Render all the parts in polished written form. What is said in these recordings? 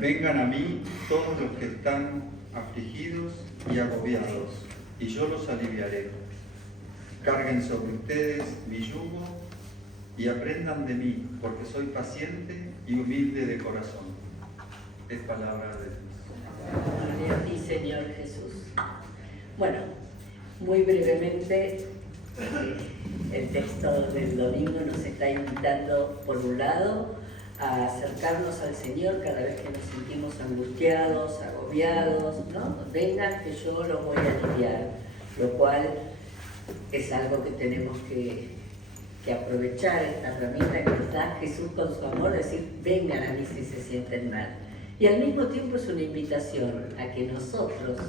Vengan a mí todos los que están afligidos y agobiados, y yo los aliviaré. Carguen sobre ustedes mi yugo y aprendan de mí, porque soy paciente y humilde de corazón. Es palabra de Dios. Gloria a ti, Señor Jesús. Bueno, muy brevemente, el texto del domingo nos está invitando, por un lado, a acercarnos al Señor cada vez que nos sentimos angustiados, agobiados, ¿no? Vengan que yo los voy a aliviar, lo cual es algo que tenemos que aprovechar, esta herramienta que nos da Jesús con su amor, decir, vengan a mí si se sienten mal. Y al mismo tiempo es una invitación a que nosotros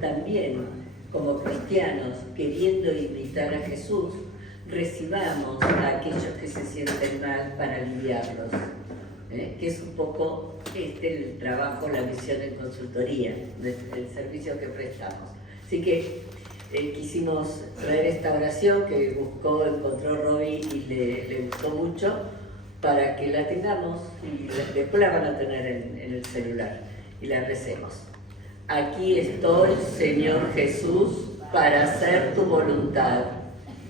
también, como cristianos, queriendo imitar a Jesús, recibamos a aquellos que se sienten mal para aliviarlos, que es un poco el trabajo, la misión en consultoría, el servicio que prestamos. Así que quisimos traer esta oración que encontró Robbie y le gustó mucho, para que la tengamos y después la van a tener en el celular y la recemos. Aquí estoy, Señor Jesús, para hacer tu voluntad.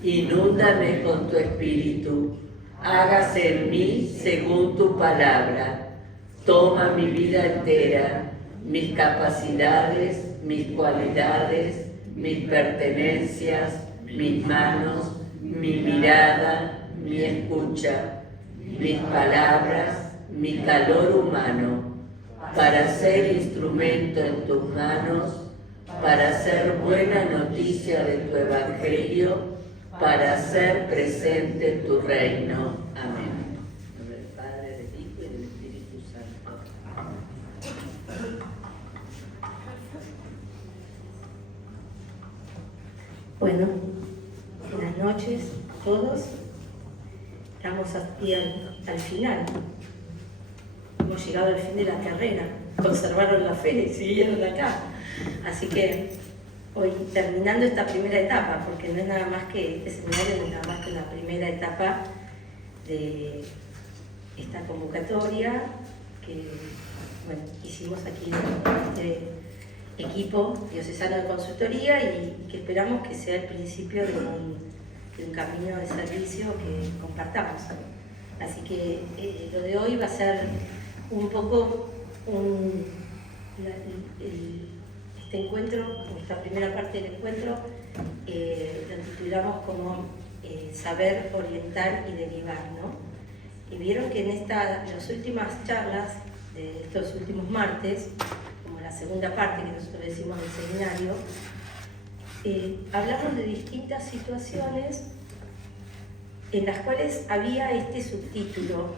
Inúndame con tu espíritu. Hágase en mí según tu palabra. Toma mi vida entera, mis capacidades, mis cualidades, mis pertenencias, mis manos, mi mirada, mi escucha, mis palabras, mi calor humano, para ser instrumento en tus manos, para ser buena noticia de tu evangelio, para ser presente en tu reino. Amén. En nombre del Padre, del Hijo y del Espíritu Santo. Bueno, buenas noches a todos. Estamos aquí al final. Hemos llegado al fin de la carrera. Conservaron la fe y siguieron acá. Así que hoy, terminando esta primera etapa, porque no es nada más que este seminario, no es nada más que la primera etapa de esta convocatoria que hicimos aquí en este equipo diocesano de consultoría y que esperamos que sea el principio de un camino de servicio que compartamos. Así que lo de hoy va a ser un poco este encuentro, esta primera parte del encuentro, lo titulamos como saber, orientar y derivar, ¿no? Y vieron que en las últimas charlas de estos últimos martes, como la segunda parte que nosotros decimos del seminario, hablamos de distintas situaciones en las cuales había este subtítulo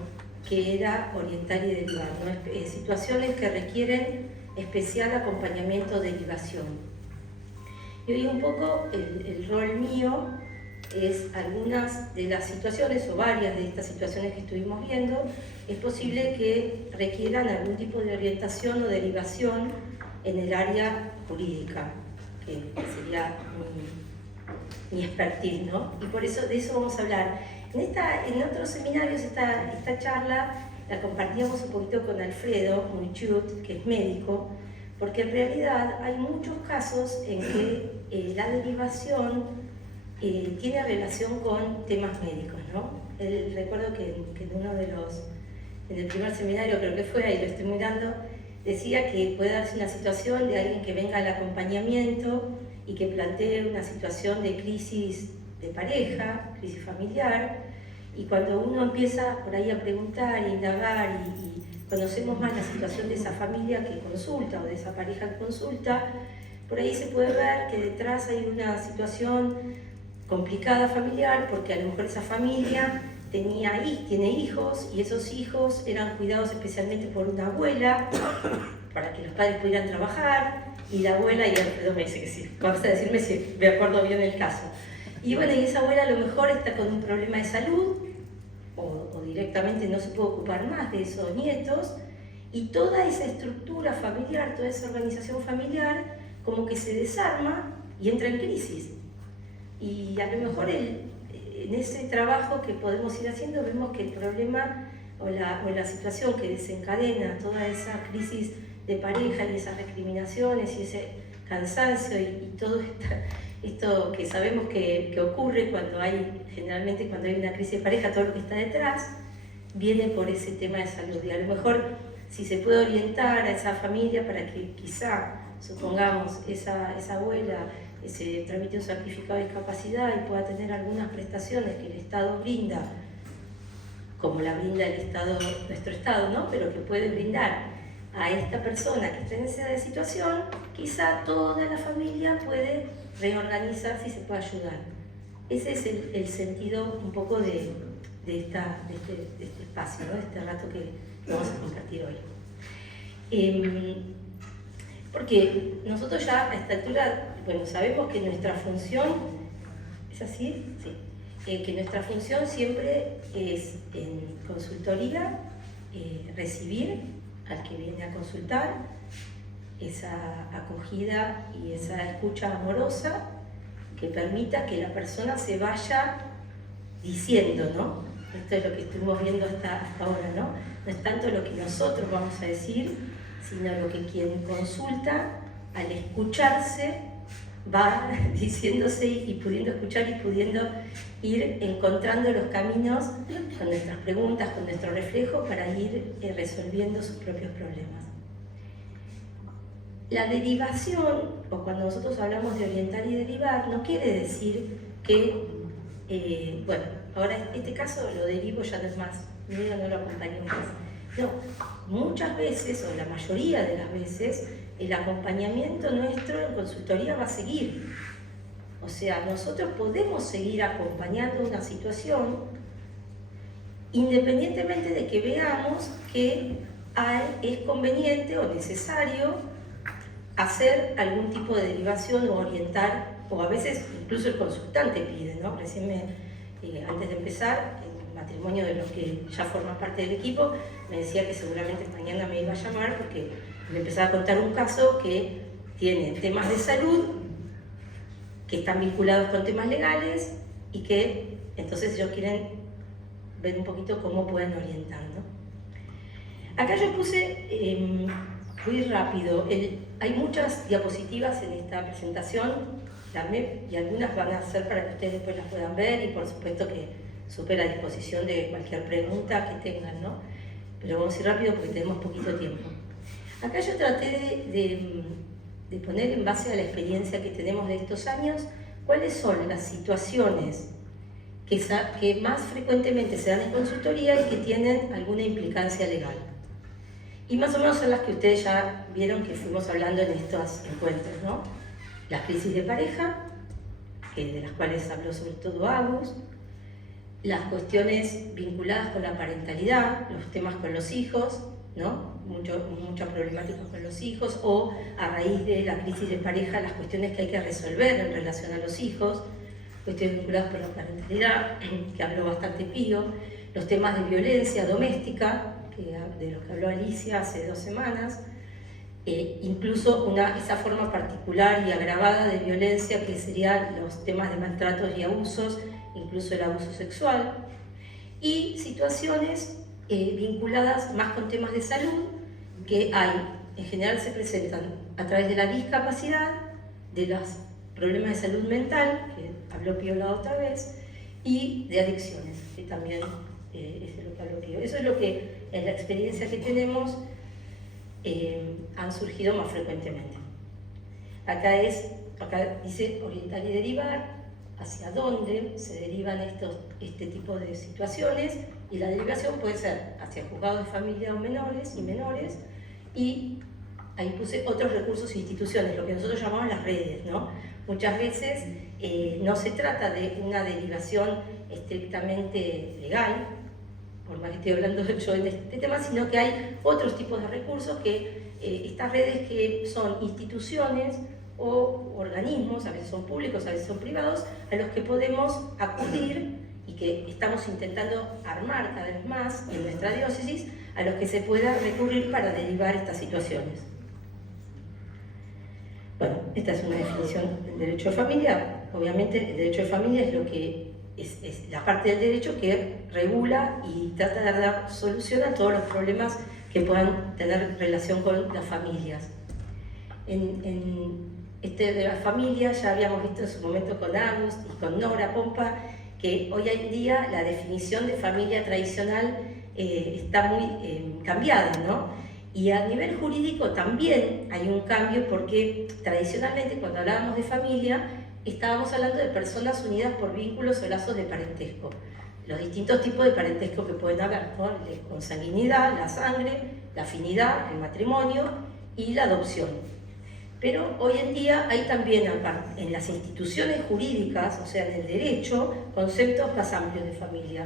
que era orientar y derivar, ¿no? Situaciones que requieren especial acompañamiento o derivación. Y hoy un poco el rol mío es algunas de las situaciones o varias de estas situaciones que estuvimos viendo, es posible que requieran algún tipo de orientación o derivación en el área jurídica, que sería mi expertise, ¿no? Y por eso de eso vamos a hablar. En otros seminarios esta charla la compartíamos un poquito con Alfredo Munchut, que es médico, porque en realidad hay muchos casos en que la derivación tiene relación con temas médicos, ¿no? Recuerdo que en el primer seminario, creo que fue, ahí lo estoy mirando, decía que puede darse una situación de alguien que venga al acompañamiento y que plantee una situación de crisis de pareja, crisis familiar, y cuando uno empieza por ahí a preguntar, indagar y conocemos más la situación de esa familia que consulta o de esa pareja que consulta, por ahí se puede ver que detrás hay una situación complicada familiar, porque a lo mejor esa familia tiene hijos y esos hijos eran cuidados especialmente por una abuela para que los padres pudieran trabajar, y la abuela, y Alfredo me dice que sí, vas a decirme si me acuerdo bien el caso. Y bueno, y esa abuela a lo mejor está con un problema de salud o directamente no se puede ocupar más de esos nietos, y toda esa estructura familiar, toda esa organización familiar como que se desarma y entra en crisis. Y a lo mejor en ese trabajo que podemos ir haciendo vemos que el problema o la situación que desencadena toda esa crisis de pareja y esas recriminaciones y ese cansancio y todo esto que sabemos que ocurre generalmente cuando hay una crisis de pareja, todo lo que está detrás, viene por ese tema de salud. Y a lo mejor si se puede orientar a esa familia para que quizá, supongamos, esa abuela se tramite un certificado de discapacidad y pueda tener algunas prestaciones que el Estado brinda, como la brinda el Estado, nuestro Estado, ¿no? Pero que puede brindar a esta persona que está en esa situación, quizá toda la familia puede reorganizarse y se puede ayudar. Ese es el sentido un poco de este espacio, ¿no? De este rato que vamos a compartir hoy. Porque nosotros ya a esta altura, bueno, sabemos que nuestra función, ¿es así? Sí. Que nuestra función siempre es en consultoría, recibir al que viene a consultar, esa acogida y esa escucha amorosa que permita que la persona se vaya diciendo, ¿no? Esto es lo que estuvimos viendo hasta ahora, ¿no? No es tanto lo que nosotros vamos a decir, sino lo que quien consulta, al escucharse, va diciéndose y pudiendo escuchar y pudiendo ir encontrando los caminos con nuestras preguntas, con nuestro reflejo, para ir resolviendo sus propios problemas. La derivación, o cuando nosotros hablamos de orientar y derivar, no quiere decir que, bueno, ahora en este caso lo derivo, ya no es más, no lo acompaño más. No, muchas veces, o la mayoría de las veces, el acompañamiento nuestro en consultoría va a seguir. O sea, nosotros podemos seguir acompañando una situación independientemente de que veamos que es conveniente o necesario hacer algún tipo de derivación o orientar, o a veces incluso el consultante pide, ¿no? Recién antes de empezar, el matrimonio de los que ya forman parte del equipo me decía que seguramente mañana me iba a llamar porque me empezaba a contar un caso que tiene temas de salud que están vinculados con temas legales y que entonces ellos quieren ver un poquito cómo pueden orientar, ¿no? Acá yo puse, muy rápido, hay muchas diapositivas en esta presentación, y algunas van a ser para que ustedes después las puedan ver y por supuesto que súper a disposición de cualquier pregunta que tengan, ¿no? Pero vamos a ir rápido porque tenemos poquito tiempo. Acá yo traté de poner en base a la experiencia que tenemos de estos años, cuáles son las situaciones que más frecuentemente se dan en consultoría y que tienen alguna implicancia legal. Y más o menos son las que ustedes ya vieron que fuimos hablando en estos encuentros, ¿no? Las crisis de pareja, de las cuales habló sobre todo Agus, las cuestiones vinculadas con la parentalidad, los temas con los hijos, ¿no? Mucha problemática con los hijos, o a raíz de la crisis de pareja, las cuestiones que hay que resolver en relación a los hijos, cuestiones vinculadas con la parentalidad, que habló bastante Pío, los temas de violencia doméstica, de los que habló Alicia hace 2 semanas, incluso esa forma particular y agravada de violencia que serían los temas de maltratos y abusos, incluso el abuso sexual, y situaciones vinculadas más con temas de salud que en general se presentan a través de la discapacidad, de los problemas de salud mental, que habló Pío la otra vez, y de adicciones, que también es lo que habló Pío. Eso es lo que en la experiencia que tenemos han surgido más frecuentemente. Acá dice orientar y derivar, hacia dónde se derivan este tipo de situaciones, y la derivación puede ser hacia juzgados de familia o menores, y ahí puse otros recursos e instituciones, lo que nosotros llamamos las redes, ¿no? Muchas veces no se trata de una derivación estrictamente legal, por más que estoy hablando yo en este tema, sino que hay otros tipos de recursos que estas redes que son instituciones o organismos, a veces son públicos, a veces son privados, a los que podemos acudir y que estamos intentando armar cada vez más en nuestra diócesis, a los que se pueda recurrir para derivar estas situaciones. Bueno, esta es una definición del derecho de familia. Obviamente el derecho de familia es lo que es la parte del derecho que regula y trata de dar solución a todos los problemas que puedan tener relación con las familias. En este de las familias ya habíamos visto en su momento con Agus y con Nora Pompa que hoy en día la definición de familia tradicional está muy cambiada, ¿no? Y a nivel jurídico también hay un cambio porque tradicionalmente cuando hablábamos de familia estábamos hablando de personas unidas por vínculos o lazos de parentesco. Los distintos tipos de parentesco que pueden haber, ¿no? La consanguinidad, la sangre, la afinidad, el matrimonio y la adopción. Pero hoy en día hay también en las instituciones jurídicas, o sea, en el derecho, conceptos más amplios de familia,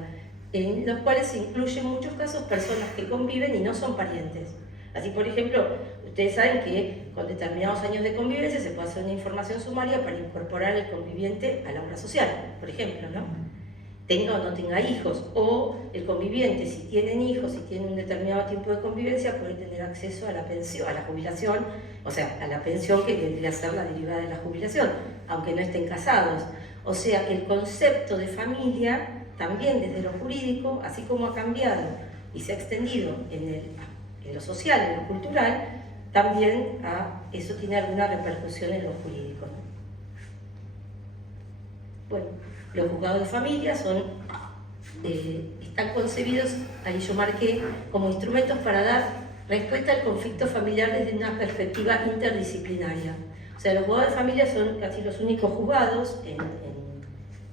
en los cuales se incluyen en muchos casos personas que conviven y no son parientes. Así, por ejemplo, ustedes saben que con determinados años de convivencia se puede hacer una información sumaria para incorporar al conviviente a la obra social, por ejemplo, ¿no? Tenga o no tenga hijos, o el conviviente, si tienen hijos, si tienen un determinado tiempo de convivencia, puede tener acceso a la pensión, a la jubilación, o sea, a la pensión que vendría a ser la derivada de la jubilación, aunque no estén casados. O sea que el concepto de familia, también desde lo jurídico, así como ha cambiado y se ha extendido en lo social, en lo cultural, también eso tiene alguna repercusión en lo jurídico, ¿no? Bueno, los juzgados de familia están concebidos, ahí yo marqué, como instrumentos para dar respuesta al conflicto familiar desde una perspectiva interdisciplinaria. O sea, los juzgados de familia son casi los únicos juzgados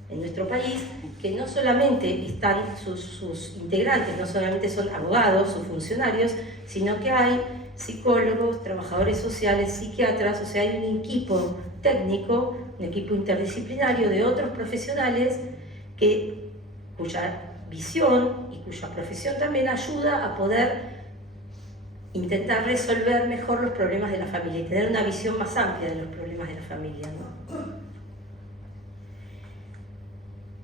en nuestro país que no solamente están sus integrantes, no solamente son abogados o funcionarios, sino que hay psicólogos, trabajadores sociales, psiquiatras, o sea, hay un equipo técnico, un equipo interdisciplinario de otros profesionales cuya visión y cuya profesión también ayuda a poder intentar resolver mejor los problemas de la familia y tener una visión más amplia de los problemas de la familia, ¿no?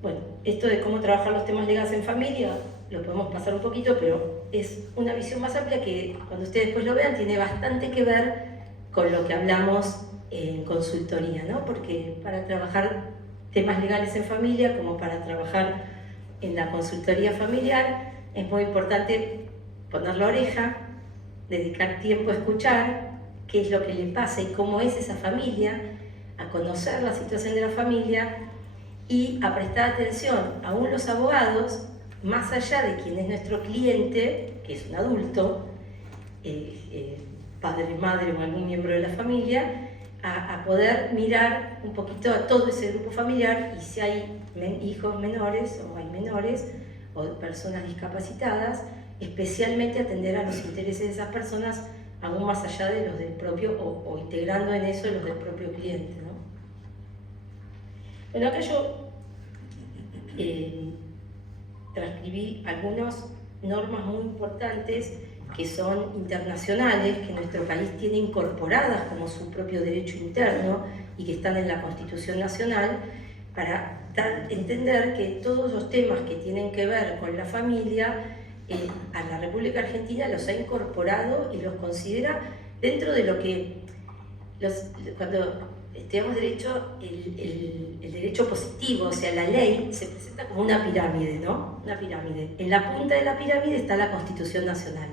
Bueno, esto de cómo trabajar los temas legales en familia lo podemos pasar un poquito, pero es una visión más amplia que cuando ustedes después lo vean tiene bastante que ver con lo que hablamos en consultoría, ¿no? Porque para trabajar temas legales en familia, como para trabajar en la consultoría familiar, es muy importante poner la oreja, dedicar tiempo a escuchar qué es lo que le pasa y cómo es esa familia, a conocer la situación de la familia y a prestar atención, aún los abogados, más allá de quien es nuestro cliente, que es un adulto, padre, madre o algún miembro de la familia, a poder mirar un poquito a todo ese grupo familiar y si hay hijos menores o hay menores o personas discapacitadas, especialmente atender a los intereses de esas personas aún más allá de los del propio o integrando en eso los del propio cliente, ¿no? Bueno, acá yo transcribí algunas normas muy importantes que son internacionales, que nuestro país tiene incorporadas como su propio derecho interno y que están en la Constitución Nacional, para entender que todos los temas que tienen que ver con la familia, a la República Argentina los ha incorporado y los considera dentro de lo que, cuando estudiamos derecho, el derecho positivo, o sea, la ley se presenta como una pirámide, ¿no? Una pirámide. En la punta de la pirámide está la Constitución Nacional.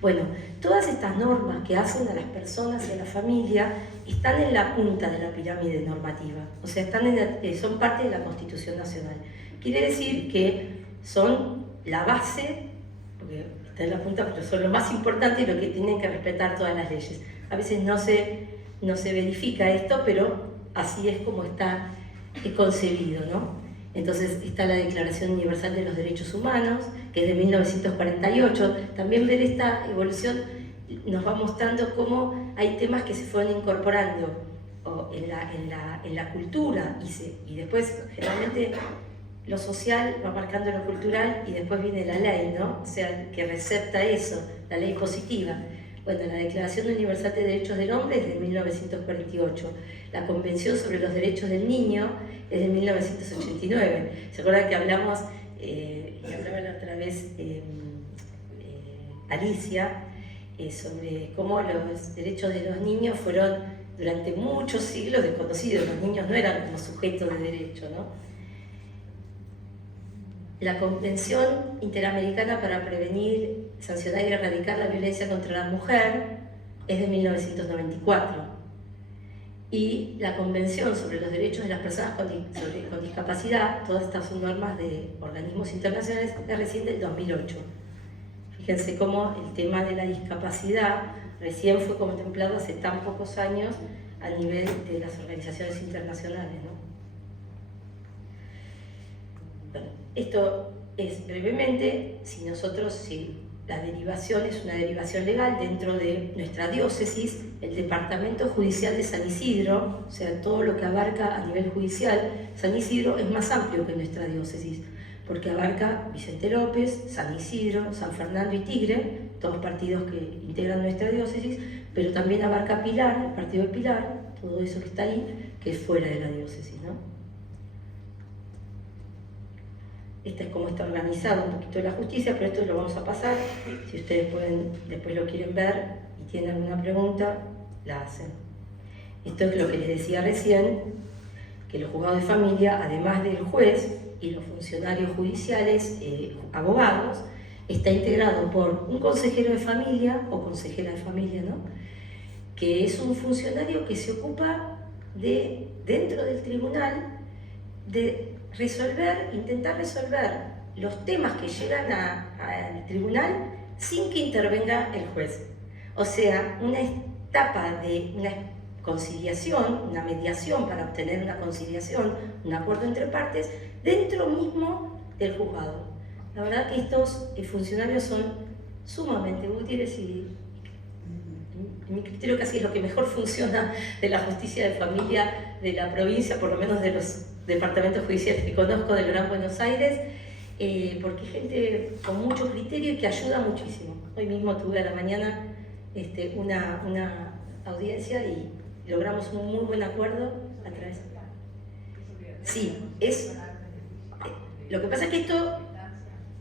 Bueno, todas estas normas que hacen a las personas y a la familia están en la punta de la pirámide normativa, o sea, son parte de la Constitución Nacional. Quiere decir que son la base, porque está en la punta, pero son lo más importante y lo que tienen que respetar todas las leyes. A veces no se verifica esto, pero así es como está concebido, ¿no? Entonces está la Declaración Universal de los Derechos Humanos, que es de 1948. También ver esta evolución nos va mostrando cómo hay temas que se fueron incorporando en la cultura y después generalmente lo social va marcando lo cultural y después viene la ley, ¿no? O sea, que recepta eso, la ley positiva. Bueno, la Declaración Universal de Derechos del Hombre es de 1948. La Convención sobre los Derechos del Niño es de 1989. ¿Se acuerdan que hablamos, y hablaba la otra vez Alicia, sobre cómo los derechos de los niños fueron durante muchos siglos desconocidos? Los niños no eran como sujetos de derecho, ¿no? la Convención Interamericana para Prevenir, Sancionar y Erradicar la Violencia contra la Mujer es de 1994. Y la Convención sobre los Derechos de las Personas con Discapacidad, todas estas son normas de organismos internacionales, es recién del 2008. Fíjense cómo el tema de la discapacidad recién fue contemplado hace tan pocos años a nivel de las organizaciones internacionales, ¿no? Bueno, esto es brevemente, si la derivación es una derivación legal dentro de nuestra diócesis, el Departamento Judicial de San Isidro, o sea, todo lo que abarca a nivel judicial, San Isidro es más amplio que nuestra diócesis, porque abarca Vicente López, San Isidro, San Fernando y Tigre, todos partidos que integran nuestra diócesis, pero también abarca Pilar, el partido de Pilar, todo eso que está ahí, que es fuera de la diócesis, ¿no? Esta es cómo está organizado un poquito la justicia, pero esto lo vamos a pasar. Si ustedes después lo quieren ver y tienen alguna pregunta, la hacen. Esto es lo que les decía recién, que los juzgados de familia, además del juez y los funcionarios judiciales, abogados, está integrado por un consejero de familia o consejera de familia, ¿no? Que es un funcionario que se ocupa de, dentro del tribunal, de intentar resolver los temas que llegan al tribunal sin que intervenga el juez. O sea, una etapa de una conciliación, una mediación para obtener una conciliación, un acuerdo entre partes, dentro mismo del juzgado. La verdad que estos funcionarios son sumamente útiles y mi criterio casi es lo que mejor funciona de la justicia de familia de la provincia, por lo menos de los departamentos judiciales que conozco del Gran Buenos Aires, porque es gente con mucho criterio y que ayuda muchísimo. Hoy mismo tuve a la mañana una audiencia y logramos un muy buen acuerdo a través. Sí, lo que pasa es que esto,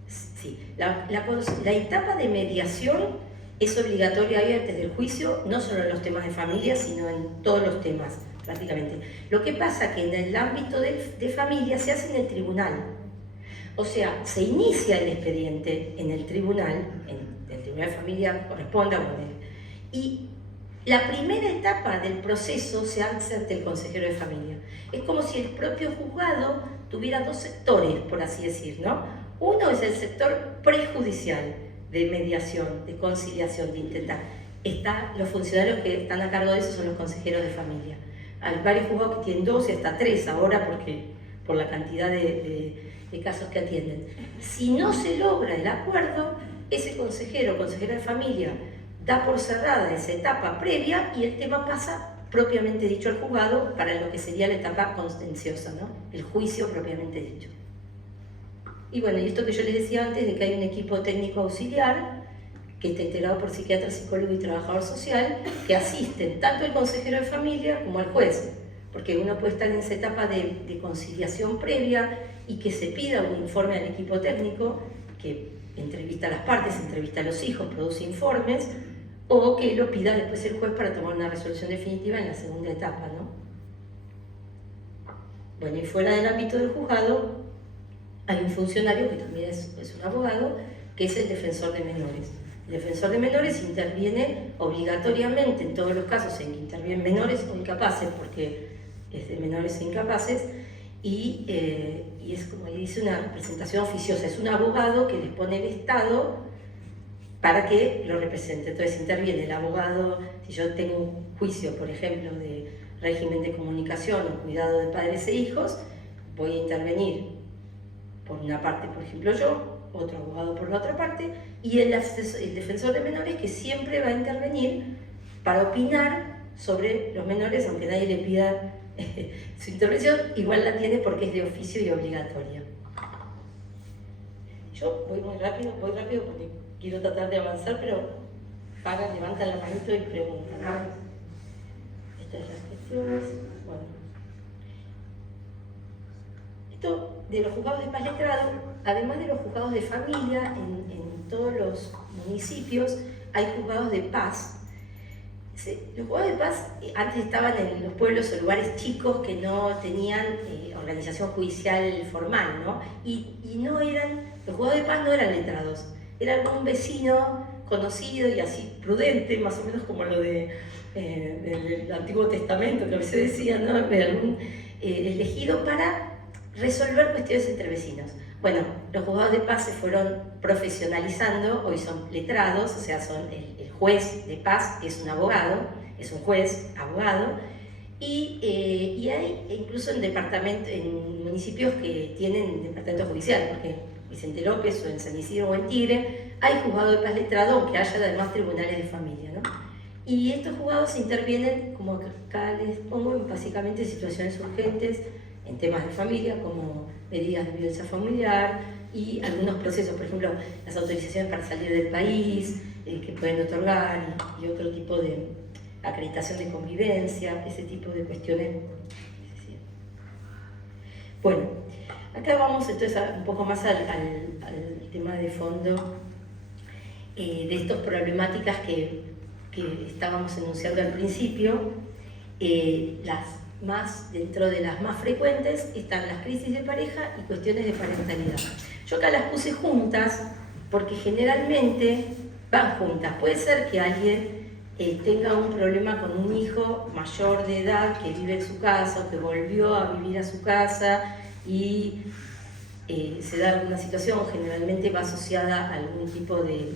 sí, la etapa de mediación es obligatoria antes del juicio, no solo en los temas de familia, sino en todos los temas, prácticamente. Lo que pasa es que en el ámbito de familia se hace en el tribunal. O sea, se inicia el expediente en el tribunal, en el tribunal de familia corresponda, y la primera etapa del proceso se hace ante el consejero de familia. Es como si el propio juzgado tuviera dos sectores, por así decir, ¿no? Uno es el sector prejudicial, de mediación, de conciliación, de intentar. Los funcionarios que están a cargo de eso son los consejeros de familia. Hay varios juzgados que tienen 2 y hasta 3 ahora por la cantidad de casos que atienden. Si no se logra el acuerdo, ese consejero o consejera de familia da por cerrada esa etapa previa y el tema pasa propiamente dicho al juzgado para lo que sería la etapa contenciosa, ¿no? El juicio propiamente dicho. Y bueno, y esto que yo les decía antes, de que hay un equipo técnico auxiliar que está integrado por psiquiatra, psicólogo y trabajador social, que asisten tanto al consejero de familia como al juez, porque uno puede estar en esa etapa de conciliación previa y que se pida un informe al equipo técnico, que entrevista a las partes, entrevista a los hijos, produce informes, o que lo pida después el juez para tomar una resolución definitiva en la segunda etapa, ¿no? Bueno, y fuera del ámbito del juzgado, hay un funcionario que también es un abogado, que es el defensor de menores. El defensor de menores interviene obligatoriamente en todos los casos en que intervienen menores o incapaces, porque es de menores e incapaces, y es como dice una representación oficiosa, es un abogado que les pone el Estado para que lo represente. Entonces interviene el abogado, si yo tengo un juicio, por ejemplo, de régimen de comunicación o cuidado de padres e hijos, voy a intervenir por una parte, por ejemplo yo, otro abogado por la otra parte, y el defensor de menores que siempre va a intervenir para opinar sobre los menores, aunque nadie le pida su intervención, igual la tiene porque es de oficio y obligatoria. Yo voy rápido porque quiero tratar de avanzar, pero levantan la manito y preguntan, ¿no? Estas son las cuestiones. Bueno. Esto de los juzgados de paz letrado, además de los juzgados de familia, en todos los municipios hay juzgados de paz. Los juzgados de paz antes estaban en los pueblos o lugares chicos que no tenían organización judicial formal, ¿no? Y no eran, los juzgados de paz no eran letrados, era algún vecino conocido y así prudente, más o menos como lo del Antiguo Testamento, que a veces decían, ¿no? Algún elegido para resolver cuestiones entre vecinos. Bueno, los juzgados de paz se fueron profesionalizando, hoy son letrados, o sea, son el juez de paz es un abogado, es un juez, abogado, y hay incluso en municipios que tienen departamento judicial, porque Vicente López o en San Isidro o en Tigre hay juzgado de paz letrado, aunque haya además tribunales de familia, ¿no? Y estos juzgados intervienen, como acá les pongo, básicamente en situaciones urgentes, en temas de familia, como medidas de violencia familiar y algunos procesos, por ejemplo, las autorizaciones para salir del país, que pueden otorgar, y otro tipo de acreditación de convivencia, ese tipo de cuestiones. Bueno, acá vamos entonces un poco más al tema de fondo de estas problemáticas que estábamos enunciando al principio. Dentro de las más frecuentes están las crisis de pareja y cuestiones de parentalidad. Yo acá las puse juntas porque generalmente van juntas. Puede ser que alguien tenga un problema con un hijo mayor de edad que vive en su casa o que volvió a vivir a su casa y se da alguna situación, generalmente va asociada a algún tipo de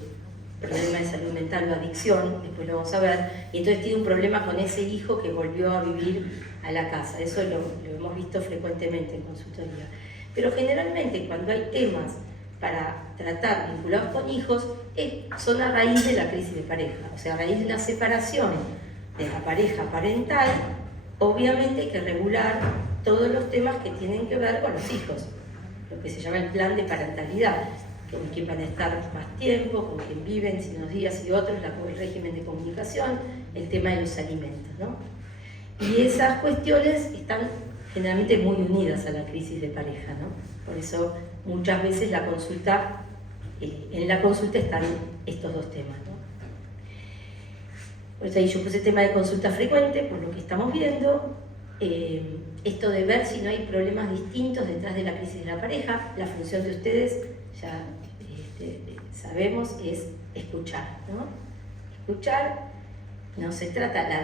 problema de salud mental o adicción, después lo vamos a ver, y entonces tiene un problema con ese hijo que volvió a vivir a la casa. Eso lo hemos visto frecuentemente en consultoría. Pero generalmente cuando hay temas para tratar vinculados con hijos, son a raíz de la crisis de pareja, o sea, a raíz de una separación de la pareja parental. Obviamente hay que regular todos los temas que tienen que ver con los hijos, lo que se llama el plan de parentalidad, con quién van a estar más tiempo, con quién viven, si unos días y otros, el régimen de comunicación, el tema de los alimentos, ¿no? Y esas cuestiones están generalmente muy unidas a la crisis de pareja, ¿no? Por eso muchas veces en la consulta están estos dos temas, ¿no? Por eso ahí yo puse el tema de consulta frecuente, por lo que estamos viendo, esto de ver si no hay problemas distintos detrás de la crisis de la pareja. La función de ustedes, ya sabemos, es escuchar, ¿no? Escuchar. No se trata, la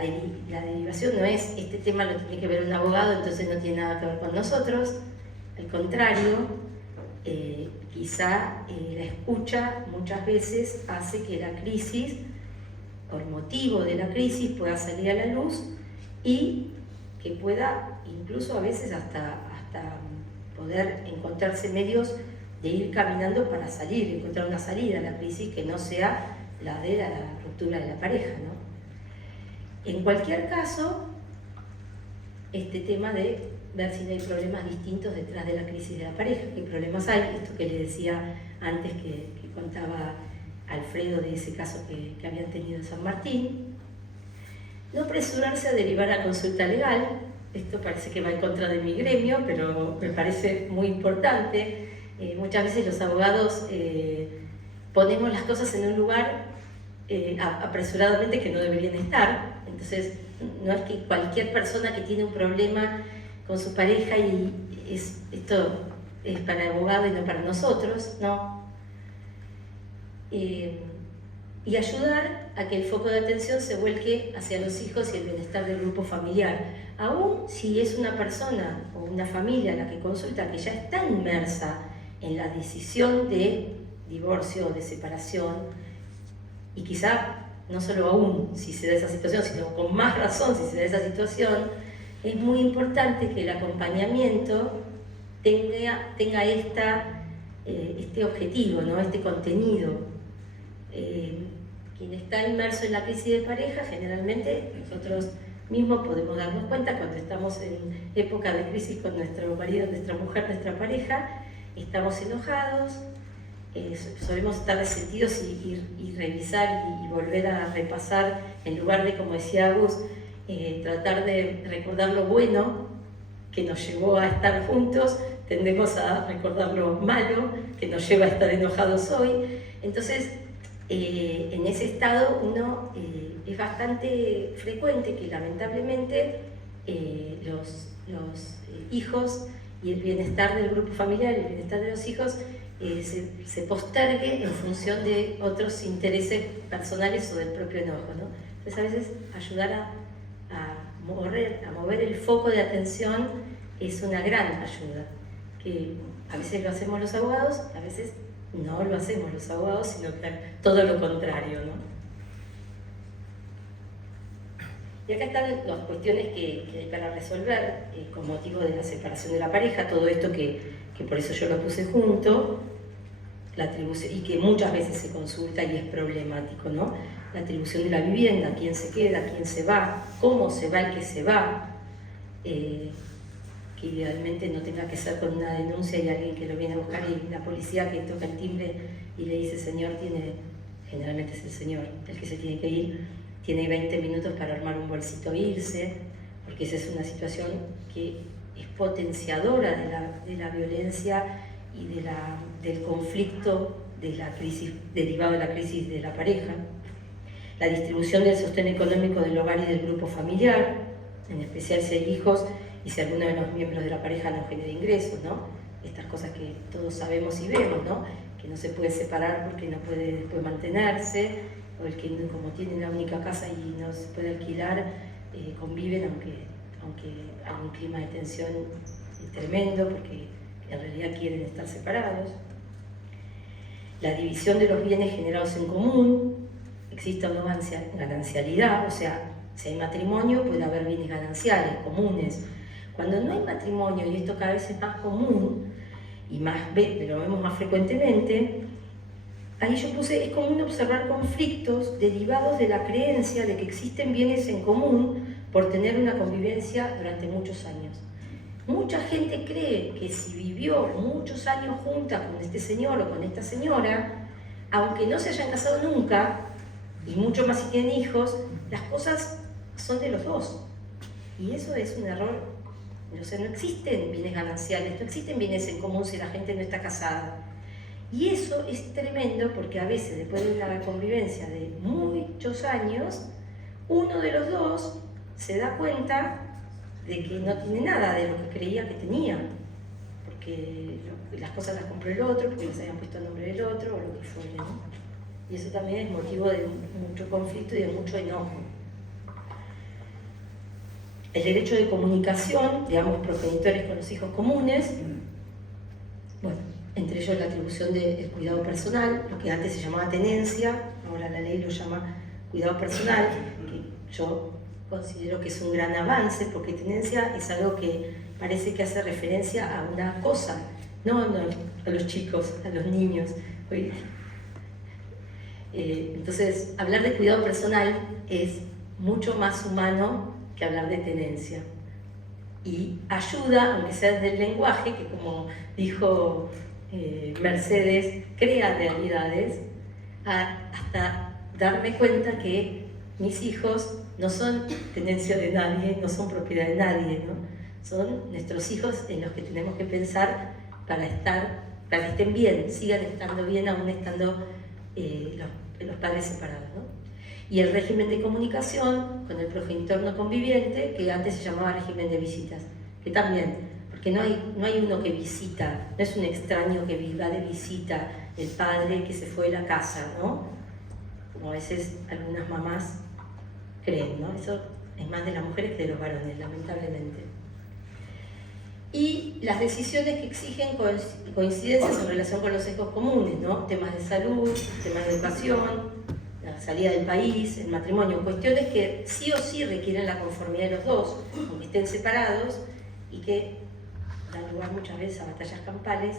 derivación no es, este tema lo tiene que ver un abogado, entonces no tiene nada que ver con nosotros. Al contrario, quizá la escucha muchas veces hace que la crisis, por motivo de la crisis, pueda salir a la luz y que pueda incluso a veces hasta poder encontrarse medios de ir caminando para salir, encontrar una salida a la crisis que no sea la de la ruptura de la pareja, ¿no? En cualquier caso, este tema de ver si no hay problemas distintos detrás de la crisis de la pareja, qué problemas hay, esto que le decía antes que contaba Alfredo de ese caso que habían tenido en San Martín. No apresurarse a derivar a consulta legal, esto parece que va en contra de mi gremio, pero me parece muy importante. Muchas veces los abogados ponemos las cosas en un lugar apresuradamente que no deberían estar. Entonces, no es que cualquier persona que tiene un problema con su pareja esto es para el abogado y no para nosotros, ¿no? Y ayudar a que el foco de atención se vuelque hacia los hijos y el bienestar del grupo familiar. Aún si es una persona o una familia la que consulta que ya está inmersa en la decisión de divorcio o de separación, y quizá no solo aún si se da esa situación, sino con más razón si se da esa situación, es muy importante que el acompañamiento tenga este objetivo, ¿no? Este contenido. Quien está inmerso en la crisis de pareja, generalmente nosotros mismos podemos darnos cuenta cuando estamos en época de crisis con nuestro marido, nuestra mujer, nuestra pareja, estamos enojados, solemos estar resentidos y revisar y volver a repasar, en lugar de, como decía Agus, tratar de recordar lo bueno que nos llevó a estar juntos, tendemos a recordar lo malo que nos lleva a estar enojados hoy. Entonces, en ese estado es es bastante frecuente que lamentablemente los hijos y el bienestar del grupo familiar, el bienestar de los hijos, se postergue en función de otros intereses personales o del propio enojo, ¿no? Entonces a veces ayudar a mover el foco de atención es una gran ayuda, que a veces lo hacemos los abogados, a veces no lo hacemos los abogados, sino que todo lo contrario, ¿no? Y acá están las cuestiones que hay para resolver con motivo de la separación de la pareja, todo esto que por eso yo lo puse junto, la atribución, y que muchas veces se consulta y es problemático, ¿no? La atribución de la vivienda, quién se queda, quién se va, cómo se va el que se va, que idealmente no tenga que ser con una denuncia y alguien que lo viene a buscar y la policía que toca el timbre y le dice señor, generalmente es el señor el que se tiene que ir, tiene 20 minutos para armar un bolsito e irse, porque esa es una situación que es potenciadora de la violencia y del conflicto de la crisis, derivado de la crisis de la pareja. La distribución del sostén económico del hogar y del grupo familiar, en especial si hay hijos y si alguno de los miembros de la pareja no genera ingresos, ¿no? Estas cosas que todos sabemos y vemos, ¿no? Que no se puede separar porque no puede después mantenerse, o el que como tiene la única casa y no se puede alquilar, conviven aunque hay un clima de tensión tremendo porque en realidad quieren estar separados. La división de los bienes generados en común, existe una ganancialidad, o sea, si hay matrimonio puede haber bienes gananciales, comunes. Cuando no hay matrimonio, y esto cada vez es más común, y lo vemos más frecuentemente, ahí yo puse, es común observar conflictos derivados de la creencia de que existen bienes en común por tener una convivencia durante muchos años. Mucha gente cree que si vivió muchos años junta con este señor o con esta señora, aunque no se hayan casado nunca, y mucho más si tienen hijos, las cosas son de los dos. Y eso es un error. O sea, no existen bienes gananciales, no existen bienes en común si la gente no está casada. Y eso es tremendo porque a veces, después de una convivencia de muchos años, uno de los dos se da cuenta de que no tiene nada de lo que creía que tenía, porque las cosas las compró el otro, porque les habían puesto el nombre del otro o lo que fuera, ¿no? Y eso también es motivo de mucho conflicto y de mucho enojo. El derecho de comunicación, digamos, progenitores con los hijos comunes, bueno, entre ellos la atribución del cuidado personal, lo que antes se llamaba tenencia, ahora la ley lo llama cuidado personal, que yo considero que es un gran avance, porque tenencia es algo que parece que hace referencia a una cosa, no a los chicos, a los niños. Entonces, hablar de cuidado personal es mucho más humano que hablar de tenencia. Y ayuda, aunque sea desde el lenguaje, que como dijo Mercedes, crea realidades, hasta darme cuenta que mis hijos no son tenencia de nadie, no son propiedad de nadie, ¿no? Son nuestros hijos en los que tenemos que pensar para que estén bien, sigan estando bien aún estando los padres separados, ¿no? Y el régimen de comunicación con el progenitor no conviviente, que antes se llamaba régimen de visitas, que también, porque no hay uno que visita, no es un extraño que va de visita, el padre que se fue de la casa, ¿no? Como a veces algunas mamás creen, ¿no? Eso es más de las mujeres que de los varones, lamentablemente. Y las decisiones que exigen coincidencias en relación con los hijos comunes, ¿no? Temas de salud, temas de educación, la salida del país, el matrimonio, cuestiones que sí o sí requieren la conformidad de los dos, aunque estén separados, y que dan lugar muchas veces a batallas campales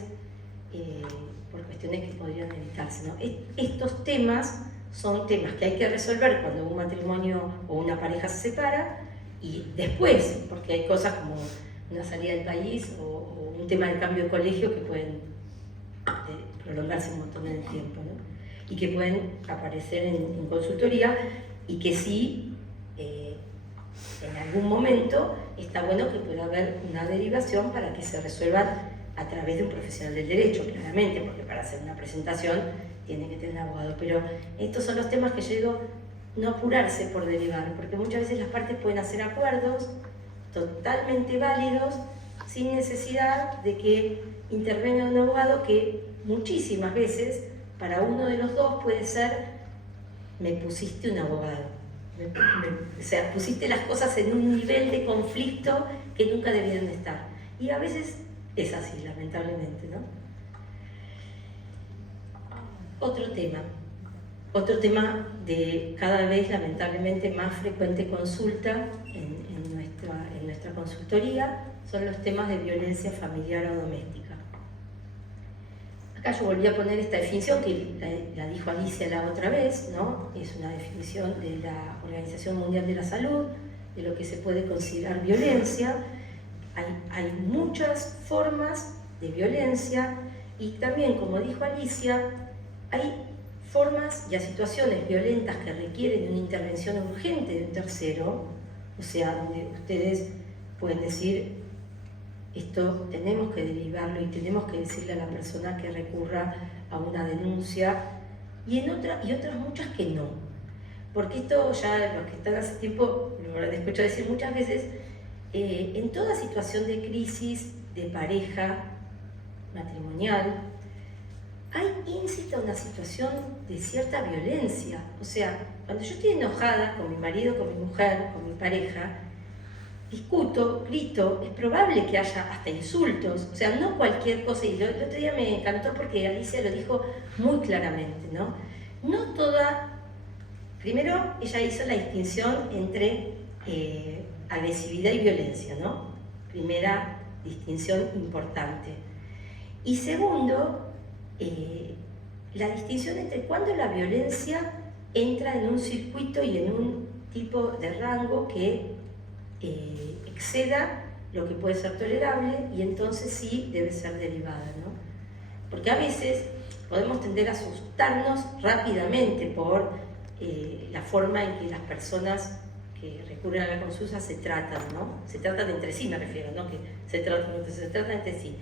por cuestiones que podrían evitarse, ¿no? Estos temas son temas que hay que resolver cuando un matrimonio o una pareja se separa, y después, porque hay cosas como una salida del país o un tema de cambio de colegio que pueden prolongarse un montón en el tiempo, ¿no? Y que pueden aparecer en consultoría, y que sí, en algún momento está bueno que pueda haber una derivación para que se resuelvan a través de un profesional del derecho, claramente, porque para hacer una presentación tiene que tener un abogado. Pero estos son los temas que yo digo, no apurarse por derivar, porque muchas veces las partes pueden hacer acuerdos totalmente válidos sin necesidad de que intervenga un abogado, que muchísimas veces para uno de los dos puede ser: me pusiste un abogado, o sea, pusiste las cosas en un nivel de conflicto que nunca debían de estar. Y a veces es así, lamentablemente, ¿no? Otro tema de cada vez lamentablemente más frecuente consulta en nuestra consultoría son los temas de violencia familiar o doméstica. Acá yo volví a poner esta definición que la dijo Alicia la otra vez, ¿no? Es una definición de la Organización Mundial de la Salud, de lo que se puede considerar violencia. Hay muchas formas de violencia y también, como dijo Alicia, hay formas y situaciones violentas que requieren una intervención urgente de un tercero, o sea, donde ustedes pueden decir: esto tenemos que derivarlo y tenemos que decirle a la persona que recurra a una denuncia, y otras muchas que no. Porque esto ya los que están hace tiempo lo habrán escuchado decir muchas veces, en toda situación de crisis de pareja, matrimonial, hay íncita una situación de cierta violencia. O sea, cuando yo estoy enojada con mi marido, con mi mujer, con mi pareja, discuto, grito, es probable que haya hasta insultos, o sea, no cualquier cosa. Y el otro día me encantó porque Alicia lo dijo muy claramente, ¿no? No toda... Primero, ella hizo la distinción entre agresividad y violencia, ¿no? Primera distinción importante. Y segundo, la distinción entre cuándo la violencia entra en un circuito y en un tipo de rango que exceda lo que puede ser tolerable, y entonces sí debe ser derivada, ¿no? Porque a veces podemos tender a asustarnos rápidamente por la forma en que las personas que recurren a la consulta se tratan, ¿no? Se tratan entre sí, me refiero, ¿no? Que se tratan entre sí.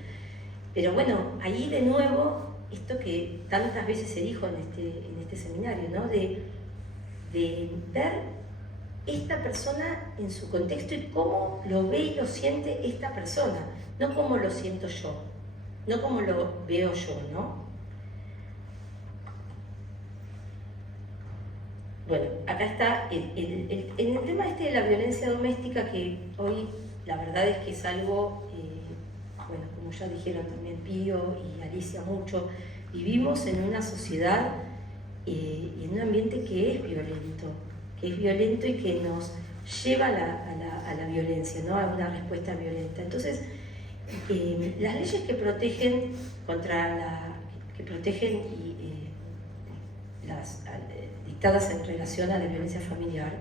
Pero bueno, ahí de nuevo, esto que tantas veces se dijo en este seminario, ¿no? De ver esta persona en su contexto y cómo lo ve y lo siente esta persona, no cómo lo siento yo, no cómo lo veo yo, ¿no? Bueno, acá está en el tema de la violencia doméstica, que hoy la verdad es que es algo, bueno, como ya dijeron también Pío y Alicia mucho, vivimos en una sociedad y en un ambiente que es violento y que nos lleva a la violencia, ¿no? A una respuesta violenta. Entonces, las leyes que protegen las dictadas en relación a la violencia familiar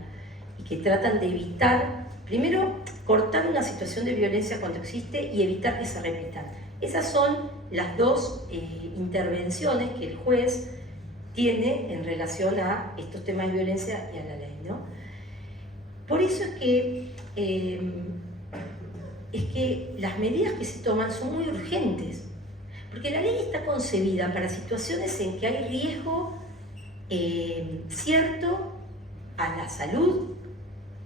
y que tratan de evitar, primero, cortar una situación de violencia cuando existe y evitar que se repitan. Esas son las dos intervenciones que el juez tiene en relación a estos temas de violencia y a la ley, ¿no? Por eso es que las medidas que se toman son muy urgentes, porque la ley está concebida para situaciones en que hay riesgo cierto a la salud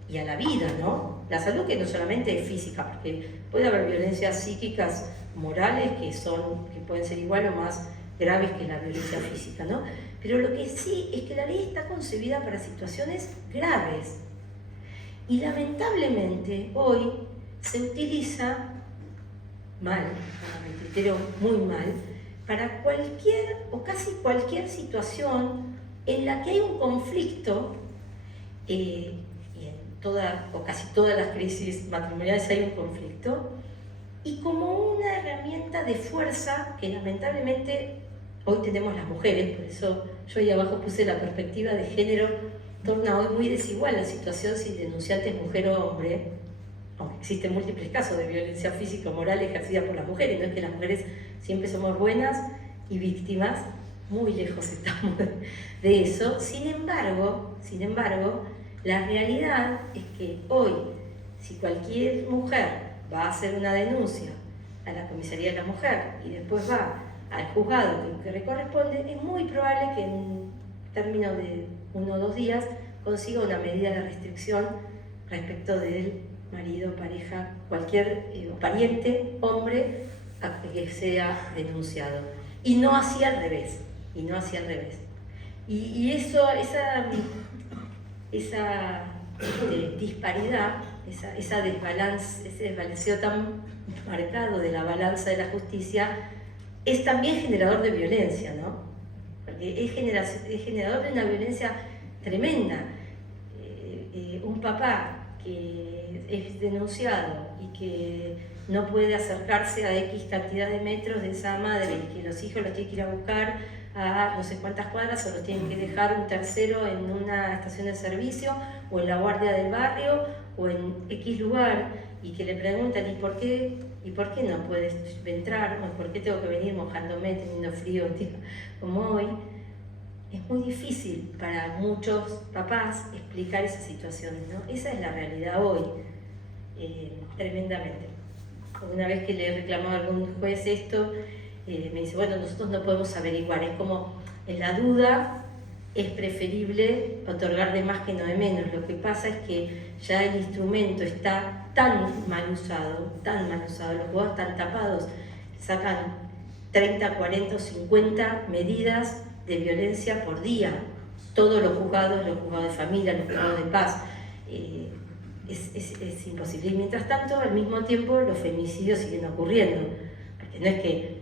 y a la vida, ¿no? La salud, que no solamente es física, porque puede haber violencias psíquicas, morales, que pueden ser igual o más graves que la violencia física, ¿no? Pero lo que sí es que la ley está concebida para situaciones graves. Y lamentablemente hoy se utiliza mal, a mi criterio muy mal, para cualquier o casi cualquier situación en la que hay un conflicto, y en toda o casi todas las crisis matrimoniales hay un conflicto, y como una herramienta de fuerza que lamentablemente hoy tenemos las mujeres. Por eso yo ahí abajo puse la perspectiva de género. Torna hoy muy desigual la situación si el denunciante es mujer o hombre, aunque existen múltiples casos de violencia física o moral ejercida por las mujeres. No es que las mujeres siempre somos buenas y víctimas, muy lejos estamos de eso. Sin embargo, la realidad es que hoy, si cualquier mujer va a hacer una denuncia a la comisaría de la mujer y después va al juzgado que le corresponde, es muy probable que en términos de 1 o 2 días consiga una medida de restricción respecto del marido, pareja, cualquier pariente, hombre, que sea denunciado. Y no así al revés. Y esa disparidad, ese desbalanceo tan marcado de la balanza de la justicia, es también generador de violencia, ¿no? Porque es generador de una violencia tremenda. Un papá que es denunciado y que no puede acercarse a X cantidad de metros de esa madre y que los hijos los tienen que ir a buscar a no sé cuántas cuadras o los tienen que dejar un tercero en una estación de servicio o en la guardia del barrio o en X lugar, y que le preguntan ¿y por qué no puedes entrar? ¿O por qué tengo que venir mojándome, teniendo frío un día como hoy? Es muy difícil para muchos papás explicar esas situaciones, ¿no? Esa es la realidad hoy, tremendamente. Una vez que le he reclamado a algún juez esto, me dice, bueno, nosotros no podemos averiguar, es como en la duda es preferible otorgar de más que no de menos. Lo que pasa es que ya el instrumento está tan mal usado, los juzgados están tapados, sacan 30, 40 o 50 medidas de violencia por día, todos los juzgados de familia, los juzgados de paz. Es imposible. Y mientras tanto, al mismo tiempo, los femicidios siguen ocurriendo. Porque no es que,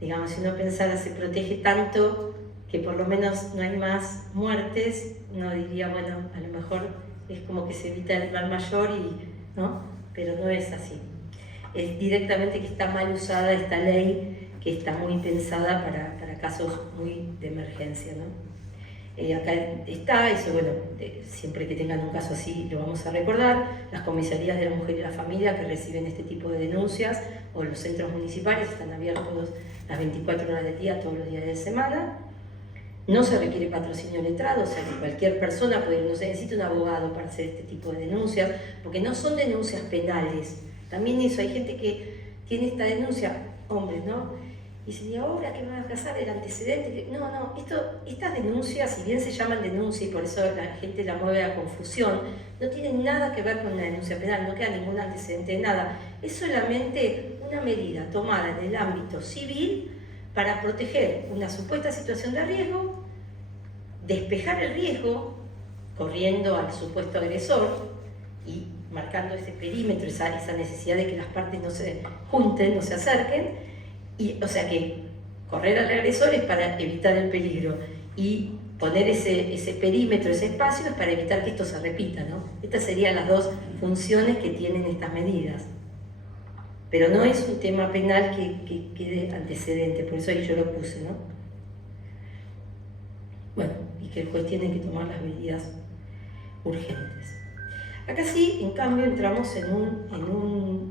digamos, si uno pensara se protege tanto que por lo menos no hay más muertes, uno diría, bueno, a lo mejor es como que se evita el mal mayor, ¿no? Pero no es así. Es directamente que está mal usada esta ley, que está muy pensada para casos muy de emergencia, ¿no? Acá está eso, bueno, siempre que tengan un caso así lo vamos a recordar, las comisarías de la mujer y la familia que reciben este tipo de denuncias, o los centros municipales están abiertos las 24 horas del día, todos los días de la semana. No se requiere patrocinio letrado, o sea que cualquier persona puede ir, no se necesita un abogado para hacer este tipo de denuncias, porque no son denuncias penales. También eso, hay gente que tiene esta denuncia, hombres, ¿no? Y se dice, ahora que me van a casar, el antecedente. No, estas denuncias, si bien se llaman denuncia y por eso la gente la mueve a confusión, no tienen nada que ver con una denuncia penal, no queda ningún antecedente de nada. Es solamente una medida tomada en el ámbito civil para proteger una supuesta situación de riesgo, despejar el riesgo, corriendo al supuesto agresor y marcando ese perímetro, esa necesidad de que las partes no se junten, no se acerquen. O sea que correr al agresor es para evitar el peligro y poner ese perímetro, ese espacio es para evitar que esto se repita, ¿no? Estas serían las dos funciones que tienen estas medidas. Pero no es un tema penal que quede antecedente, por eso ahí yo lo puse, ¿no? Bueno, y que el juez tiene que tomar las medidas urgentes. Acá sí, en cambio, entramos en un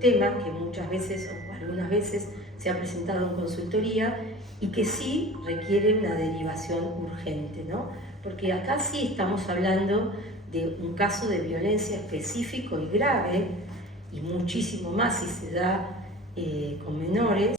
tema que muchas veces o algunas veces se ha presentado en consultoría y que sí requiere una derivación urgente, ¿no? Porque acá sí estamos hablando de un caso de violencia específico y grave, y muchísimo más si se da con menores.